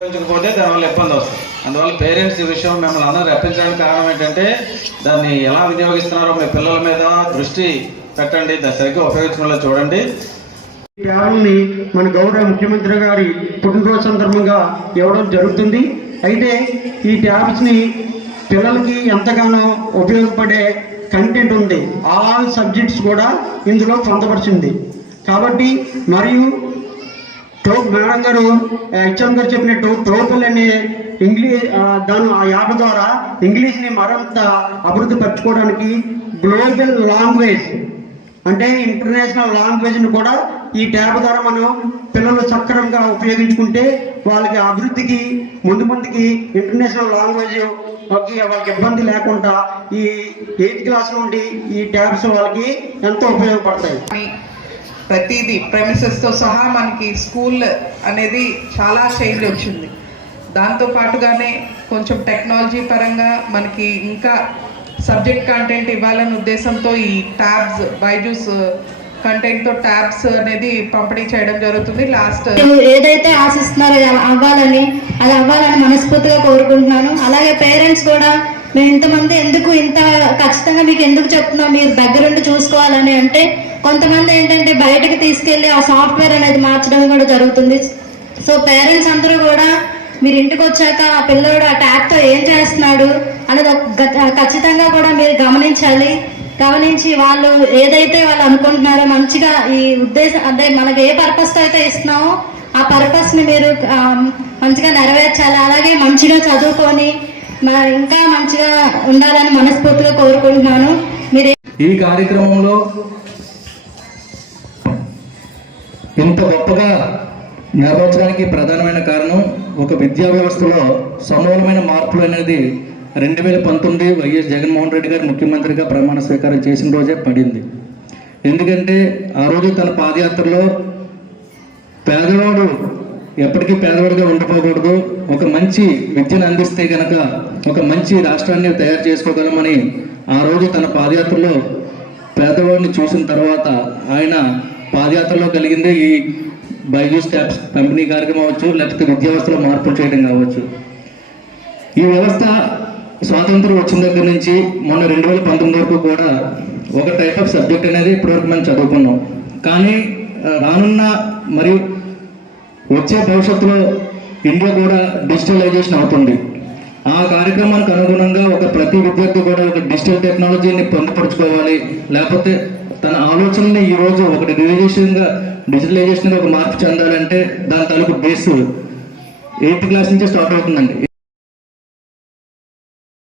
ఉపయోగించకపోతే దానివల్ల ఇబ్బంది వస్తుంది. అందువల్ల పేరెంట్స్ ఈ విషయం మిమ్మల్ని అందరూ రప్పించడానికి కారణం ఏంటంటే దాన్ని ఎలా వినియోగిస్తున్నారో మీ పిల్లల మీద దృష్టి పెట్టండి దాన్ని సరిగ్గా ఉపయోగించడంలో చూడండి. ఈ ట్యాబ్ని మన గౌరవ ముఖ్యమంత్రి గారి పుట్టినరోజు సందర్భంగా ఇవ్వడం జరుగుతుంది. అయితే ఈ ట్యాబ్స్ని పిల్లలకి ఎంతగానో ఉపయోగపడే కంటెంట్ ఉంది. ఆల్ సబ్జెక్ట్స్ కూడా ఇందులో పొందపరిచింది కాబట్టి మరియు టోప్ మేడం గారు హెచ్ఎం గారు చెప్పినట్టు టోటల్ అనే ఇంగ్లీష్ దాని ఆ యాప్ ద్వారా ఇంగ్లీష్ని మరింత అభివృద్ధి పరచుకోవడానికి గ్లోబల్ లాంగ్వేజ్ అంటే ఇంటర్నేషనల్ లాంగ్వేజ్ని కూడా ఈ ట్యాబ్ ద్వారా మనం పిల్లలు సక్రమంగా ఉపయోగించుకుంటే వాళ్ళకి అభివృద్ధికి ముందు ముందుకి ఇంటర్నేషనల్ లాంగ్వేజ్ వాళ్ళకి ఇబ్బంది లేకుండా ఈ ఎయిత్ క్లాస్ నుండి ఈ ట్యాబ్స్ వాళ్ళకి ఎంతో ఉపయోగపడతాయి. ప్రతిదీ ప్రెమిసెస్తో సహా మనకి స్కూల్ అనేది చాలా చేంజ్ వచ్చింది. దాంతో పాటుగానే కొంచెం టెక్నాలజీ పరంగా మనకి ఇంకా సబ్జెక్ట్ కంటెంట్ ఇవ్వాలనే ఉద్దేశంతో ఈ ట్యాబ్స్ బైజూస్ కంటెంట్తో ట్యాబ్స్ అనేది పంపిణీ చేయడం జరుగుతుంది. లాస్ట్ ఏదైతే ఆశిస్తున్నారో అది అవ్వాలని అది అవ్వాలని మనస్ఫూర్తిగా కోరుకుంటున్నాను. అలాగే పేరెంట్స్ కూడా మేము ఇంతమంది ఎందుకు ఇంత ఖచ్చితంగా మీకు ఎందుకు చెప్తున్నాం? మీరు దగ్గరుండి చూసుకోవాలని అంటే కొంతమంది ఏంటంటే బయటకు తీసుకెళ్ళి ఆ సాఫ్ట్వేర్ అనేది మార్చడం కూడా జరుగుతుంది. సో పేరెంట్స్ అందరూ కూడా మీరు ఇంటికి వచ్చాక ఆ పిల్లోడు ఆ ట్యాబ్తో ఏం చేస్తున్నాడు అనేది ఒక ఖచ్చితంగా కూడా మీరు గమనించాలి. గమనించి వాళ్ళు ఏదైతే వాళ్ళు అనుకుంటున్నారో మంచిగా ఈ ఉద్దేశం అంటే మనకి ఏ పర్పస్తో అయితే ఇస్తున్నామో ఆ పర్పస్ని మీరు మంచిగా నెరవేర్చాలి. అలాగే మంచిగా చదువుకొని నా ఇంకా మంచిగా ఉండాలని మనస్ఫూర్తిగా కోరుకుంటున్నాను. మీరు ఈ కార్యక్రమంలో ఇంత గొప్పగా నిర్వహించడానికి ప్రధానమైన కారణం ఒక విద్యా వ్యవస్థలో సమూలమైన మార్పులు అనేది రెండు వేల పంతొమ్మిది వైఎస్ జగన్మోహన్ రెడ్డి గారు ముఖ్యమంత్రిగా ప్రమాణ స్వీకారం చేసిన రోజే పడింది. ఎందుకంటే ఆ రోజు తన పాదయాత్రలో పేదవాడు ఎప్పటికీ పేదవాడిగా ఉండిపోకూడదు ఒక మంచి విద్యను అందిస్తే కనుక ఒక మంచి రాష్ట్రాన్ని తయారు చేసుకోగలమని ఆ రోజు తన పాదయాత్రలో పేదవాడిని చూసిన తర్వాత ఆయన పాదయాత్రలో కలిగిందే ఈ బైజూస్ ట్యాబ్స్ పంపిణీ కార్యక్రమం అవ్వచ్చు లేకపోతే విద్యా వ్యవస్థలో మార్పులు చేయడం కావచ్చు. ఈ వ్యవస్థ స్వాతంత్రం వచ్చిన దగ్గర నుంచి మొన్న రెండు వేల పంతొమ్మిది వరకు కూడా ఒక టైప్ ఆఫ్ సబ్జెక్ట్ అనేది ఇప్పటివరకు మనం చదువుకున్నాం. కానీ రానున్న మరియు వచ్చే భవిష్యత్తులో ఇండియా కూడా డిజిటలైజేషన్ అవుతుంది. ఆ కార్యక్రమానికి అనుగుణంగా ఒక ప్రతి విద్యార్థి కూడా ఒక డిజిటల్ టెక్నాలజీని పొందుపరుచుకోవాలి. లేకపోతే తన ఆలోచనని ఈ రోజు ఒకటి రిజర్వేషన్గా డిజిటలైజేషన్గా ఒక మార్పు చెందాలంటే దాని తాలూకు బేస్. ఎయిత్ క్లాస్ నుంచే స్టార్ట్ అవుతుందండి.